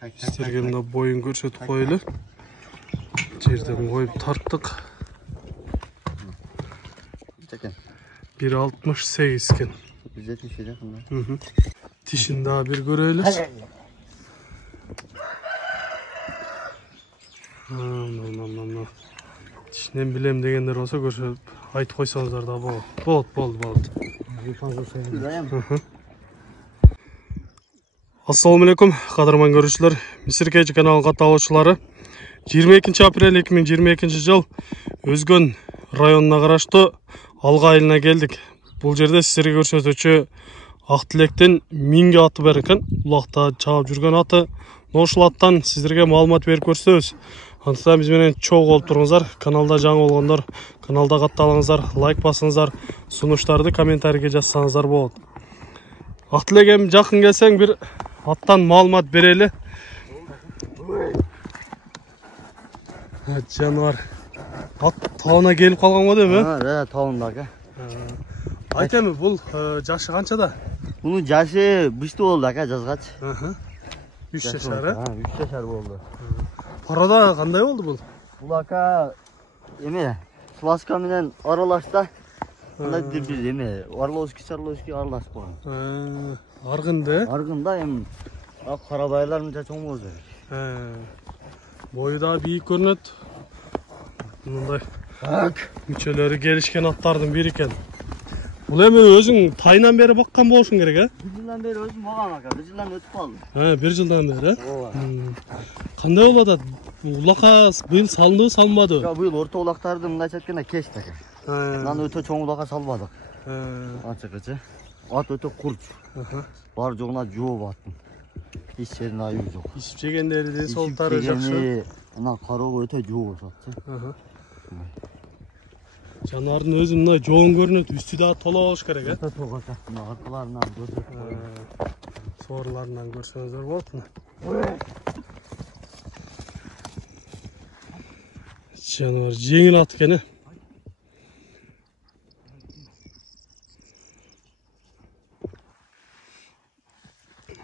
Sizlerge mына boyun көрсөтүп коелу. Жерден коюп тарттык. 1.68 экен. Тишин дагы бир көрөлү. Тишинен билем дегендер болсо көрсөтүп айтып койсоңуздар да болот. Болот. Assalamu alaikum, qadırman görüşler. Misir Keci kanalı katılışçıları. 22 aprel 2022 жыл Өзгөн районуна караштуу Алга айылына келдик. Бул жерде сиздерге көрсөтүүчү Ак Тилектин Минге аты бар экен. Булакта чаап жүргөн аты. Ошол аттан сиздерге маалымат берип көрсөтөбүз. Андыктан биз менен чогуу болуп туруңуздар. Каналда жаңы болгондор каналда катталыңыздар, лайк басыңыздар, сунуштарды комментарийге жазсаңыздар болот. Ак Тилек эми жакын келсең бир аттан маалымат берели. Жануар. Ат тауына келип калган го дейби? Тауында ака. Айт эми бул жашы канчада? Бунун жашы бышты болду ака жазгач. 3 жашар, э? 3 жашар болду. Парада кандай болду бул? Бул ака эме Сласка менен аралашта. Мындай бир эме Орловский аралашып койгон. Аргында? Аргында эми карабайлар мынча чоң болду. Boyu da büyük görünüyor. Bunday müçeleri gelişken atlardan biri iken. Bul emin özün tayından beri bakkan bolsun gerek ha? Bir yıldan beri özüm bakam aka. Bir yıldan ötüp kaldım. Bir yıldan beri. Kanday oladı? Ulaka bu yıl salındı mı salınmadı? Ya bu yıl orta ulaktardı mınday çetkene keçti aka. Lan öte çoğun ulaka salmadık. Açıkçası. At öte kurç. Var çoğuna juğu battım. Hiç yerine ayı yok. İşip çekenleri de sol tarayacakşı. Ana karol öte juğu sattı. Canarın özünde joğun görünüyor. Üstü daha tola oluş gerek ha? Üstü tola sattım. Arkalarından gördük. Sorularından görseniz var mı? Canavar jengil atı gene.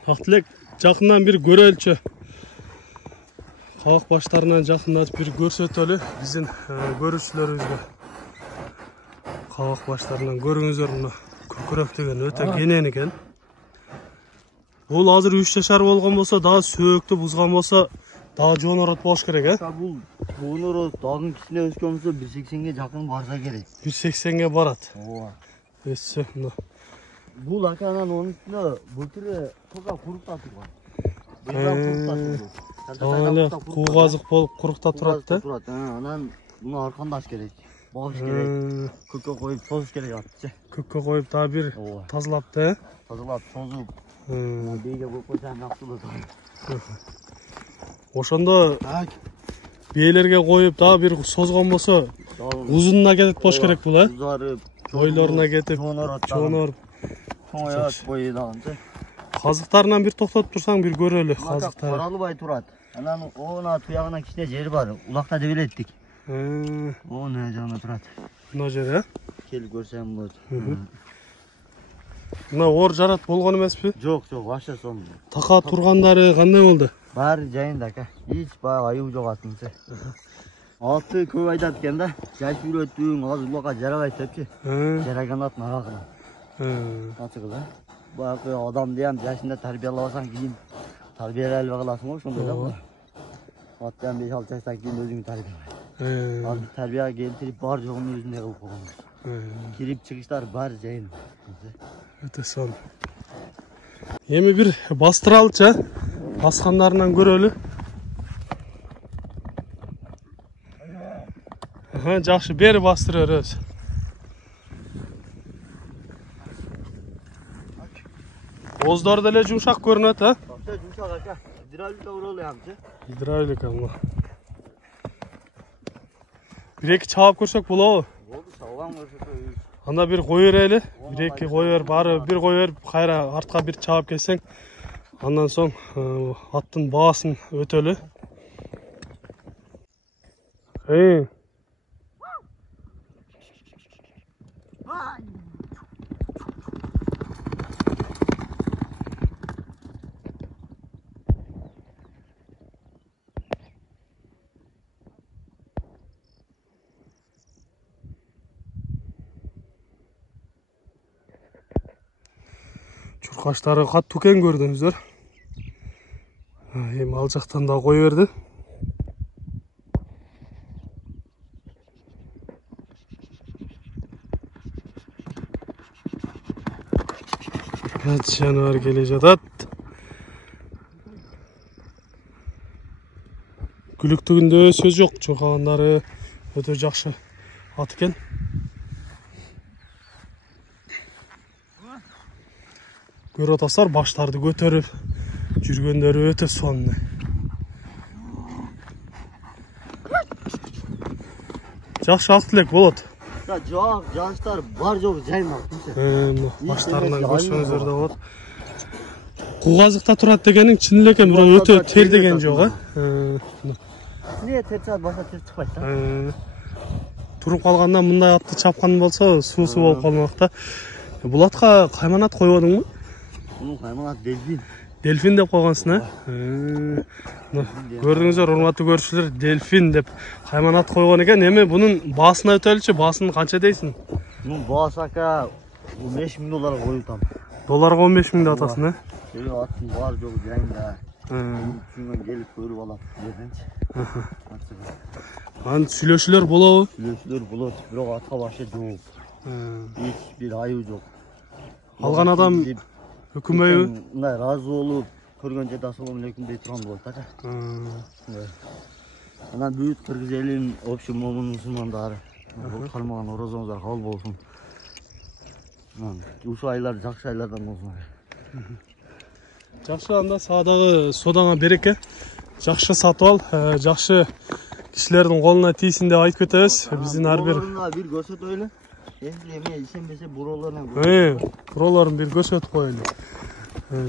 Ак Тилек жақыннан bir görölçü. Kavak başlarından жақындатып bir көрсөтөлү биздин көрүүчүлөрүбүзгө. Kavak başlarından көрүңүздөр мына көкүрөк деген өтө кенен экен. Бул азыр 3 жашар болгон болсо, дагы сөөктү бузган болсо, дагы жонорот болуш керек, э? Бул жонорот дагы кичине өскөн болсо 1.80 ге жакын барса керек. 1.80 ге барат. Ооба. Өссө мына. Бул аканан онун үстүнө былтыры тока куруктап турган. Быйыл куруктап турду. Куу казык болуп курукта турат да? Анан муну аркандаш керек. Багыш керек. Көккө коюп созуш керек атчы. Көккө коюп дагы бир тазалап да? Тазалап созуп. Бейге коюп койсоң жакшылуу. Ошондо бийлерге коюп дагы бир созгон болсо, узунуна кетет болуш керек бул, э? Узарып, бойлоруна кетип, чоңоруп. Чоңоёт бою дагы. Казыктарынан бир токтотуп турсаң бир көрөлү, казыктар. Каралбай турат. Анан оона туягына кичине жери бар. Улакта деп элеттик. Оона жагына турат. Мына жер, э? Келип көрсөм болот. Мына оор жарат болгон эмеспи? Жок, вообще сом. Така тургандары кандай болду? Баары жайында ака. Эч баягы аюу жок атыңчы. Аты көп айтат экен да. Жаш үйрөттүң, азыр улакка жарабайт депчи. Жараган атын агагына. Ачыгы да. Баягы адамды ham жашында тарбиялабасаң кийин тарбиялай албай каласың го ошондой да. Атты ham 5-6 жаштан кийин өзүң тарбиялай. Азыр тарбияга келтирип бар жогун өзүндөй кылып койгон. Кирип чыгыштар баары жайын. Өтө сон. Эми бир бастыралчы, баскандарынан көрөлү. Жакшы, бери бастыра беребиз. Оздор деле жумшак көрүнөт, э? Жумшак ака. Гидравлика уролу ямчы. Гидравлика мына. Бир-эки чаап көрсөк болобу? Болду, чабам көрсөтөбүз. Анда бир кой берели. Бир-эки кой бер, баары бир кой берип, кайра артка бир чаап келсең, андан соң аттын баасын өтөлү. Turkaçları kаттуу экен көрдүңүздөр. Эми ал жактан да кой берди. Жаныбар келе жатат. Күлүктүгүндө сөз жок, чуркагандары өтө жакшы ат экен. Көрүп атасыздар, баштарды көтөрүп жүргөндөрү өтө сонун. Жакшы ат элек болот. Жок, жарыштар бар жок жайнак. Баштарынан көрсөңүздөр да болот. Кул казыкта турат дегениң чын эле экен, бирок өтө тер деген жок, Не терчат башка тер чыкпайт да. Туруп калганда мындай атты чапкан болсо, суусу болуп калмак да. Бул атка кайманат койбодуңбу? Мунун кайманат дельфин. Дельфин деп койгонсуң, Көрдүңүздөр, урматтуу көрүүчүлөр, дельфин деп кайманат койгон экен. Эми бунун баасына өтөлүчү, баасын канча дейсиң? Мунун баасы ака $15.000 коюлтам. Долларга 15.000 деп атасың, Аттын бар жогу жайында. Үчүнөн келип көрүп алат жерденчи. Анын сүйлөшүүлөр болобу? Сүйлөшүүлөр болот, бирок атка башы жок. Эч бир айыбы жок. Алган адам өкүнбөйбү? Мындай разы болуп, көргөн жерде ассалам алейкум дей турган болот да. Анан бүт кыргыз элин, общий момун мусулмандары, калмаган орозоңуздар кабыл болсун. Ушул айлар жакшы айлардан болсун. Жакшы, анда саадагы содаңа береке. Жакшы сатып ал, жакшы кишилердин колуна тийсин деп айтып кетебиз. Биздин ар бир бир көрсөтөлү. Эми эме ишенбесе буролорун буролорун бир көрсөтүп коелу.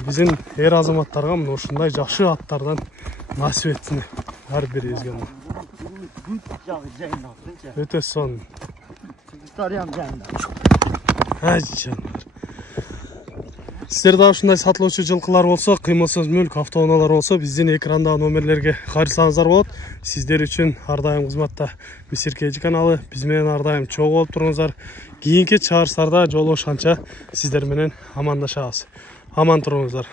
Биздин эр азаматтарга мына ушундай жакшы аттардан насип этсин ар бирибизге. Өтө сонун. Сіздер да ушундай сатылуучу жылкылар болсо, кыймылсыз мүлк, автоунаалар болсо, биздин экрандагы номерлерге кайрылсаңыздар болот. Сиздер үчүн ар дайым кызматта Мисиркежи каналы. Биз менен ар дайым чогуу болуп туруңуздар. Кийинки чыгарыштарда жолугушканча сиздер менен амандашабыз. Аман туруңуздар.